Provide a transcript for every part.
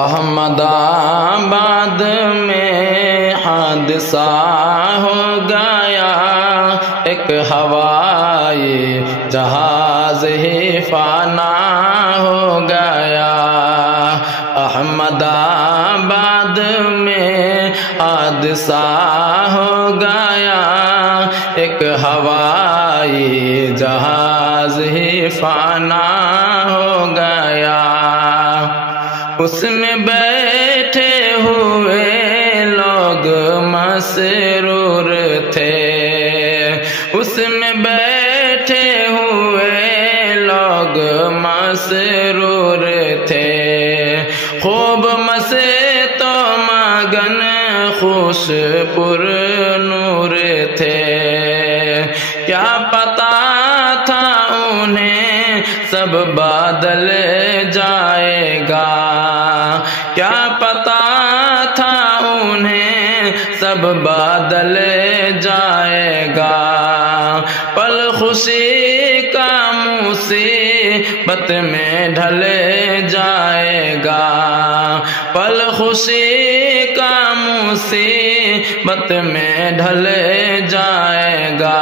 احمد آباد میں حادثہ ہو گیا، ایک ہوائی جہاز ہی فنا ہو گیا۔ احمد آباد میں حادثہ ہو گیا، ایک ہوائی جہاز ہی فنا ہو گیا۔ اس میں بیٹھے ہوئے لوگ مسرور تھے، اس میں بیٹھے ہوئے لوگ مسرور تھے، خوب مسے تو مگن خوش پر نور تھے۔ کیا پتا تھا انہیں سب بدل جائے گا، کیا پتا تھا انہیں سب بدل جائے گا۔ پل خوشی کا مصیبت میں ڈھل جائے گا، پل خوشی کا مصیبت میں ڈھل جائے گا۔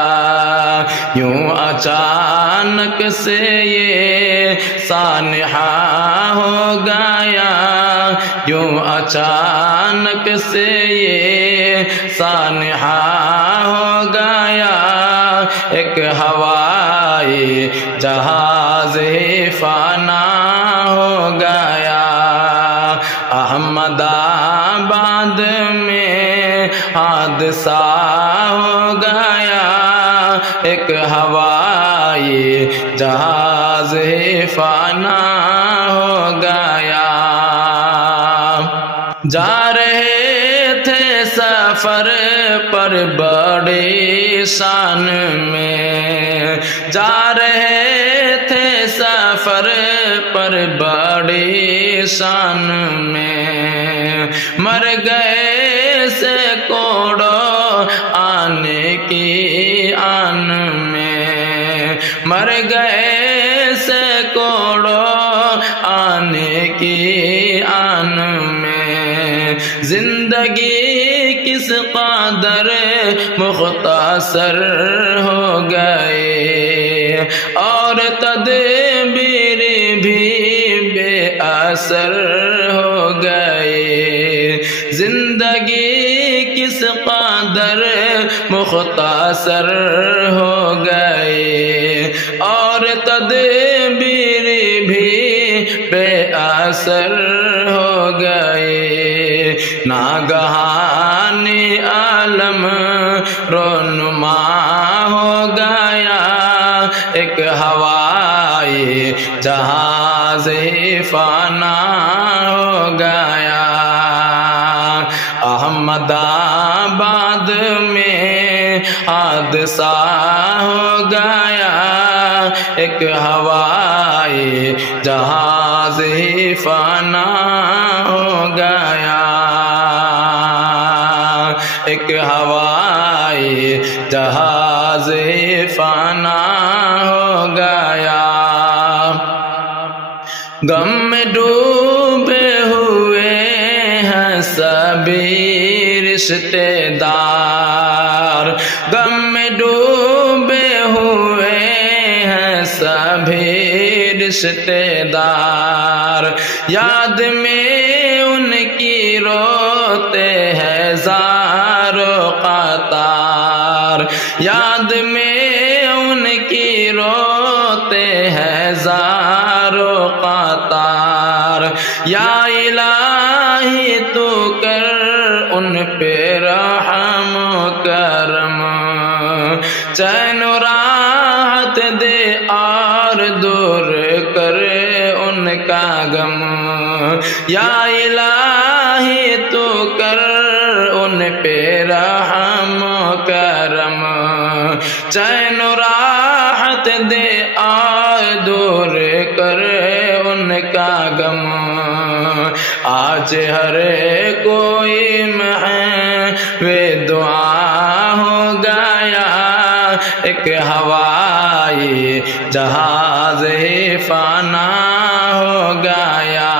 یوں اچانک سے یہ سانحہ ہو گیا، یوں اچانک سے یہ سانحہ ہو گیا، ایک ہوائی جہاز ہی فنا ہو گیا۔ احمد آباد میں حادثہ ہو گیا، ایک ہوائی جہاز ہی فنا ہو گیا۔ جا رہے تھے سفر پر بڑی شان میں، جا رہے تھے سفر پر بڑی شان میں، مر گئے سینکڑوں آنے کی آن میں، مر گئے سینکڑوں آنے کی آن میں۔ زندگی کس قدر مختصر ہو گئے، اور تدبیر بھی بے اثر ہو گئے۔ زندگی کس قدر مختصر ہو گئے، اور تدبیر بھی بے اثر ہو گئے۔ ناگہان عالم رونما ہو گیا، ایک ہوائی جہاز ہی فنا ہو گیا۔ احمد آباد میں حادثہ ہو گیا، ایک ہوائی جہاز ہی فنا ہو گیا، ایک ہوائی جہاز ہی فنا ہو گیا۔ غم میں ڈوبے ہوئے ہیں سبھی رشتے دار، غم میں ڈوبے ہوئے ہیں سبھی رشتے دار، یاد میں ان کی روتے ہیں زاروں قطار، یاد میں ان کی روتے ہیں زاروں قطار۔ یا الہی تو کر ان پہ رحم و کرم، چین و راحت دے اور دور کر ان کا غم۔ یا الہی تو کر ان پہ رحم و کرم، چین و راحت دے اور دور کر ان کا غم۔ آج ہر کوئی محو دعا ہو گیا، ایک ہوائی جہاز ہی فنا ہو گیا۔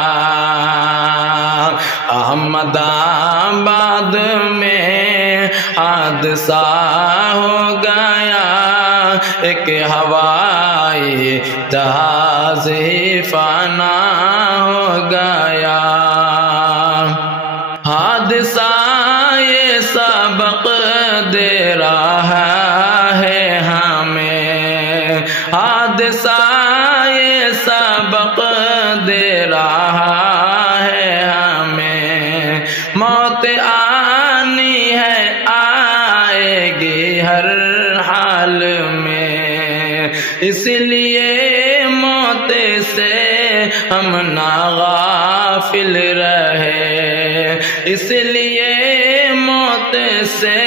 احمد آباد میں حادثہ ہو گیا، ایک ہوائی جہاز ہی فنا ہو گیا۔ حادثہ یہ سبق دے رہا ہے ہمیں، حادثہ یہ سبق دے رہا ہے ہمیں، موت آنی ہے آئے گی ہر حال میں، اس لیے موت سے ہم نہ غافل رہے، اس لیے موت سے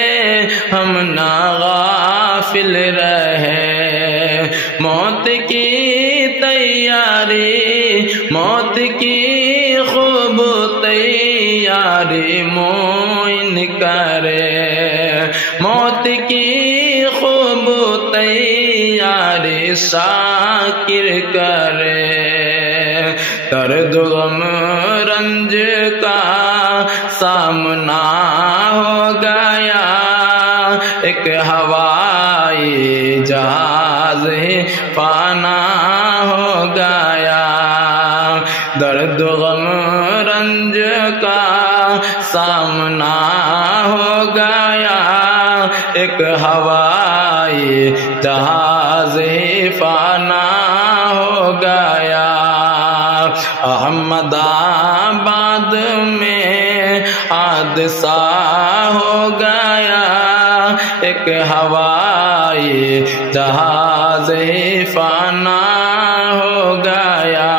ہم نہ غافل رہے۔ موت کی تیاری، موت کی خوب تیاری مومن کرے، موت کی خوب تیاری شاکر کرے۔ درد غم رنج کا سامنا ہو گیا، ایک ہوائی جہاز ہی فنا ہو گیا۔ درد غم رنج کا سامنا ہو گیا، ایک ہوائی جہاز ہی فنا ہو گیا۔ احمد آباد میں حادثہ ہو گیا، ایک ہوائی جہاز ہی فنا ہو گیا۔